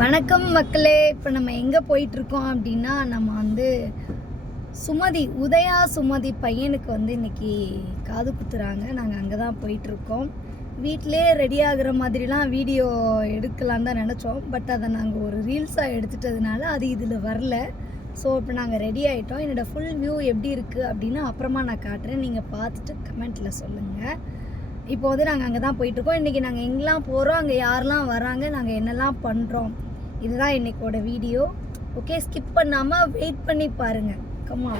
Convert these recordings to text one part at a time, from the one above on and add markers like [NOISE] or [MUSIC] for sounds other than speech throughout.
வணக்கம் மக்களே. இப்போ நம்ம எங்கே போயிட்டுருக்கோம் அப்படின்னா நம்ம வந்து சுமதி உதயா சுமதி பையனுக்கு வந்து இன்னைக்கு காது குத்துறாங்க. நாங்கள் அங்கே தான் போயிட்டுருக்கோம். வீட்டிலே ரெடி ஆகுற மாதிரிலாம் வீடியோ எடுக்கலான்னு தான் நினச்சோம். பட் அதை நாங்கள் ஒரு ரீல்ஸாக எடுத்துட்டதுனால அது இதில் வரல. ஸோ இப்போ நாங்கள் ரெடி ஆகிட்டோம் என்னோடய ஃபுல் வியூ எப்படி இருக்குது அப்படின்னு அப்புறமா நான் காட்டுறேன். நீங்கள் பார்த்துட்டு கமெண்ட்டில் சொல்லுங்கள் இப்போ வந்து நாங்கள் அங்கே தான் போயிட்டுருக்கோம். இன்றைக்கி நாங்கள் எங்கெல்லாம் போகிறோம் அங்கே யாரெல்லாம் வராங்க நாங்கள் என்னெல்லாம் பண்ணுறோம் இதுதான் இன்றைக்கோட வீடியோ. ஓகே ஸ்கிப் பண்ணாமல் வெயிட் பண்ணி பாருங்கள் கம்மா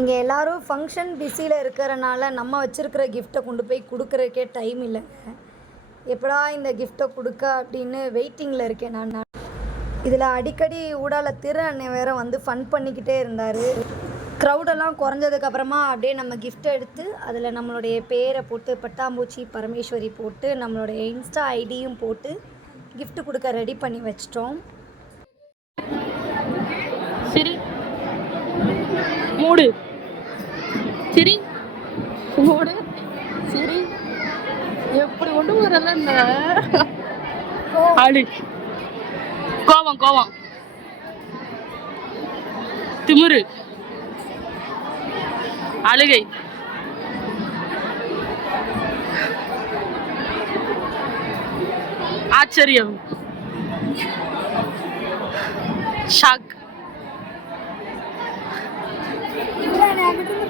இங்கே எல்லோரும் ஃபங்க்ஷன் பிஸியில் இருக்கிறனால நம்ம வச்சுருக்கிற கிஃப்ட்டை கொண்டு போய் கொடுக்குறதுக்கே டைம் இல்லைங்க எப்படா இந்த கிஃப்ட்டை கொடுக்க அப்படின்னு வெயிட்டிங்கில் இருக்கேன் நான். இதில் அடிக்கடி ஊடால திரு அண்ணன் வேற வந்து ஃபன் பண்ணிக்கிட்டே இருந்தார். க்ரௌடெல்லாம் குறைஞ்சதுக்கப்புறமா அப்படியே நம்ம கிஃப்ட்டை எடுத்து அதில் நம்மளுடைய பேரை போட்டு பட்டாம்பூச்சி பரமேஸ்வரி போட்டு நம்மளுடைய இன்ஸ்டா ஐடியும் போட்டு கிஃப்ட் கொடுக்க ரெடி பண்ணி வச்சிட்டோம். சரி. மூடு. சரி. ஓடு. சரி. எப்படி ஒன்று போறல அழு கோவம் கோவம். திமிரு. அழுகை. ஆச்சரியம். ஷாக் அம்மா அழுகை சிரிப்பு கோபம் ஆச்சரியம் ஷாக் கவலை கோபம்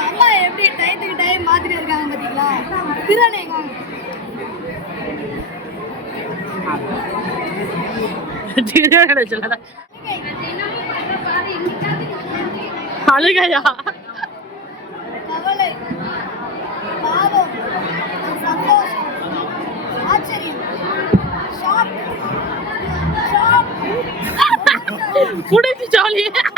அம்மா எப்படி டயத்துக்கு டைம் மாத்திட்டு இருக்காங்க பாத்தீங்களா? சொல்லாத அழுகையா? கவலை பாவம் சந்தோஷம் ஆச்சரியம் ஷாக் ஷாக் புடிச்சு ஜாலி ஏளனம்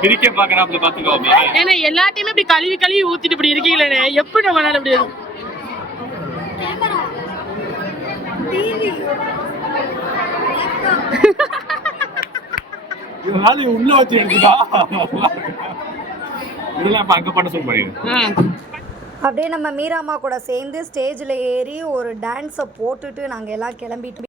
பிரிக்க பாக்குறாப்ல பாத்துக்கோ ஏன்னா எல்லாத்தையுமே இப்படி கழுவி கழுவி ஊத்திட்டு இப்படி இருக்கீங்களே எப்படி நம்மளால இப்படி இருக்கும்? [LAUGHS] இதனால உள்ள வச்சு எடுத்துட்டா? இதெல்லாம் இப்ப அங்க பண்ண சொல்ல முடியும் ஆ. அப்படியே நம்ம மீராமா கூட சேர்ந்து ஸ்டேஜில் ஏறி ஒரு டான்ஸை போட்டுட்டு நாங்கள் எல்லாம் கிளம்பிட்டு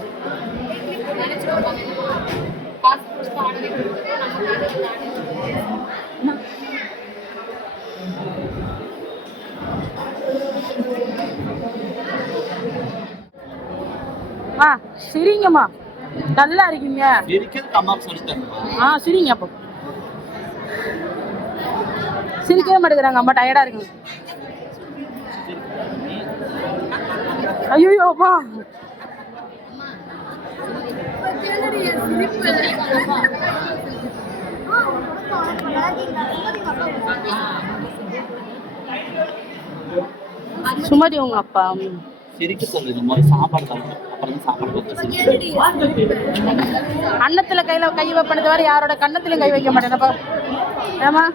ஆ சரிங்கம்மா. நல்லா இருக்கீங்க. ஆ சரிங்க அப்போ. சிரிக்கவே மாட்டேங்கிறாங்க அம்மா டயர்டா இருக்கு ஐயோ அப்பா. சுமதி உங்க அப்பா. சிரிக்க சொல்லுங்க முதல்ல சாப்பாடு தரணும் அப்புறம் சாப்பாடு அன்னத்துல கையில கை வைப்பனது வரை யாரோட கண்ணத்திலும் கை வைக்க மாட்டேனப்பா ஏமா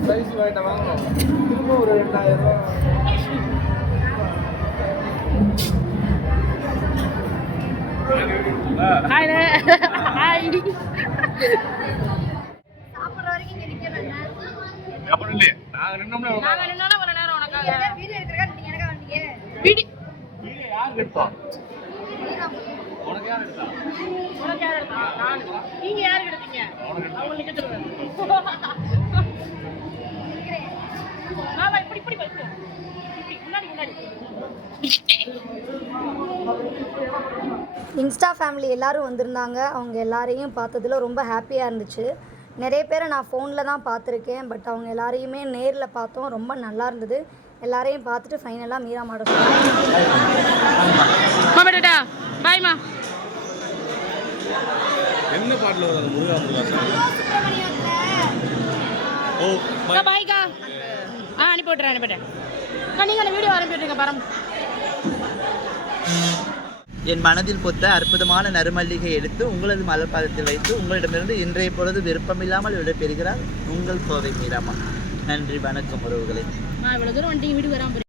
பிரைஸ் வாங்கிட்ட வாங்கணும் திரும்ப ஒரு ரெண்டாயிரம் ஹாய் அப்புறம் இல்லையே நாங்க நின்னோம்னா நாங்க நின்னாலும் ஒரு நேரம் உனக்காக வீடி யார் எடுத்தா? உனக்கு யார் எடுத்தா? உனக்கு யார் எடுத்தா? நான். நீங்க யாருக்கு எடுத்தீங்க? அவங்க நிக்க சொல்லுங்க. வா, வா, இப்படி இப்படி வைக்க இப்படி முன்னாடி முன்னாடி. இன்ஸ்டா ஃபேமிலி எல்லாரும் வந்திருந்தாங்க. அவங்க எல்லாரையும் பார்த்ததுல ரொம்ப ஹாப்பியாக இருந்துச்சு. நிறைய பேரை நான் ஃபோனில் தான் பார்த்துருக்கேன். பட் அவங்க எல்லாரையுமே நேரில் பார்த்தோம். ரொம்ப நல்லா இருந்தது. எல்லாரையும் பார்த்துட்டு ஃபைனலாக மீரா மாட பாய்மா என்ன பாட்டுல வருது அந்த முருகா முருகா ஓ பாய்க்கா ஆ அனுப்பி விட்டுறேன் அனுப்பி விட்டுறேன் அக்கா, நீங்க அந்த வீடியோ அனுப்பி பரம் என் மனதில் பொத்த அற்புதமான நறுமல்லிகை எடுத்து உங்களது மலர் பாதத்தில் வைத்து உங்களிடமிருந்து இன்றைய பொழுது விருப்பமில்லாமல் விடைபெறுகிறார் உங்கள் கோவை மீராமா. நன்றி வணக்கம் உறவுகளே. நான் இவ்வளோ தூரம் வந்துட்டு வீடு வராமல்